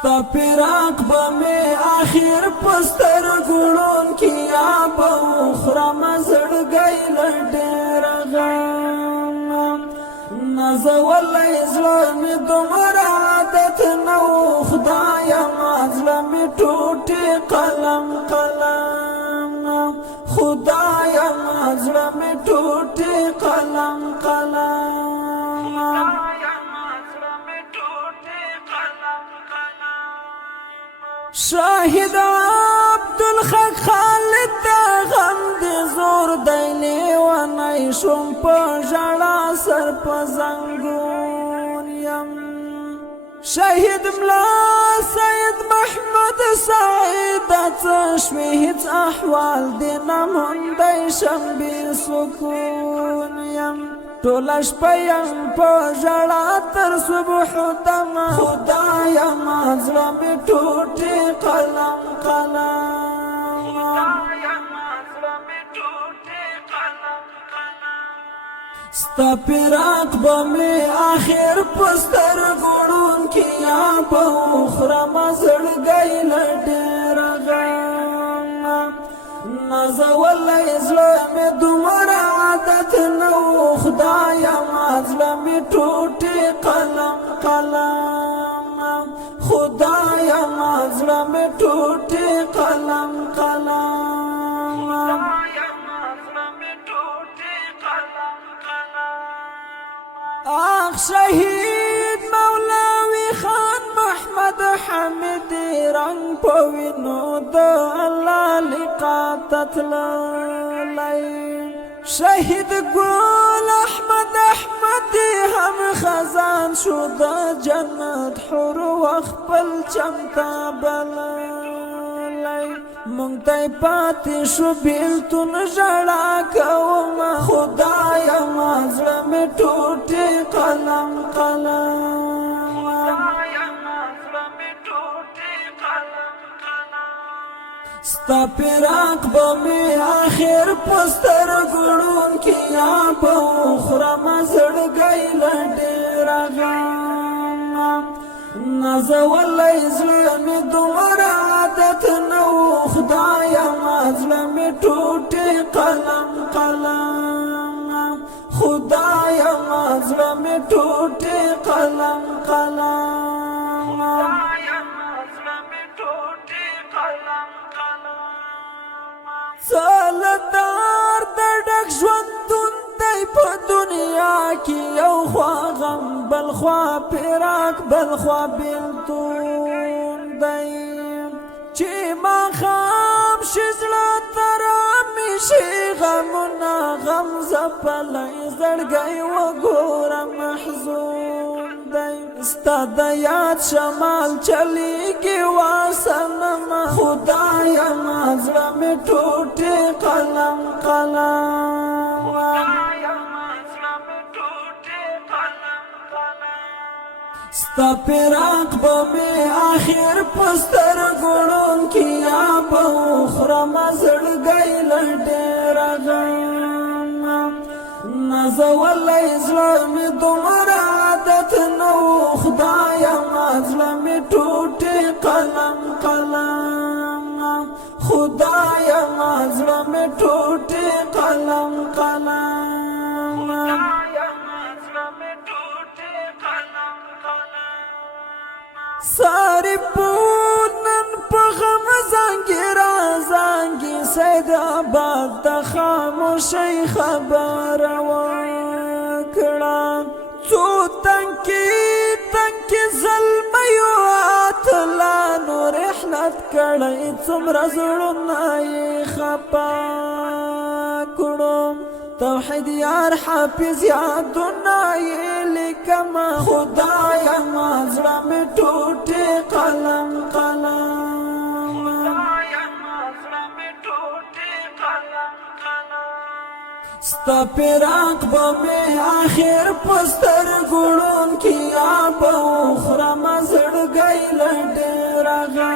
ستا پیراک با میں آخر پستر گڑون کیا بخرم زڑگئی لڈیر غام نزول ازلام دمر عادت نو خدایا مازلم ٹوٹی قلم قلم خدایا مازلم ٹوٹی قلم قلم شاهد عبدالحق خالد تا غم دی زور دیلی و نیشم پا جڑا سر پا زنگون یم شاهد ملا سید محمد سعید تشوی هیچ احوال دی نموندیشم بی سکون یم طولش پیم پا جڑا تر صبح دم خدایا مازلم ٹوٹی قلم قلم ستا پیراک با میں آخر پستر گڑون کیا بخرم زڑگئی لڈیر غام نزول ازلام دمر عادت نو خدایا مازلم ٹوٹی قلم قلم خدایا مازلم ٹوٹی قلم قلم آخ شهید مولاوی خان محمد حمدی رنگ پوینو دا اللہ لقاتت لالی شهید گول احمد احمدی هم خزان شد جنت حر وخپل چمتا بلالی مونگتای پاتی شو بیلتون جڑا کوما خدایا مازلم ٹوٹی قلم قلم ستا پیراک با میں آخر پستر گڑون کیا بخرم زڑگئی لڈیر غام نزول ازلام دمر عادت نو خدایا مازلم ٹوٹی قلم قلم خدایا مازلم ٹوٹی قلم قلم سالدار دردک جوندون دی پا دنیا کی یو خوا غم بلخوا پیراک بلخوا بیلتون دی چی ما خام شزلا ترامی شی غمنا غم زپلی زرگئی و گورا محزون دی ستا دیاد شمال چلی گی واسنما خدایا مازلم ٹوٹی قلم قلم ستا پیراک با میں آخر پستر گڑون کیا بخرم زڑگئی لڈیر غام نزول ازلام دمر عادت نو خدایا مازلم ٹوٹی قلم قلم خدایا مازلم ٹوٹی قلم قلم ساری پونن پا غم زنگی را زنگی سید آباد دا خاموشی خبر وکڑا تو تنکی ظلمیو آتلانو رحلت کڑی تمر زرنائی خپا کڑم توحید یار حافظ یادنائی لکما خدایا مازلم ٹوٹی قلم قلم ستا پیراک با میں آخر پستر گڑون کیا بخرم زڑگئی لڈیر غام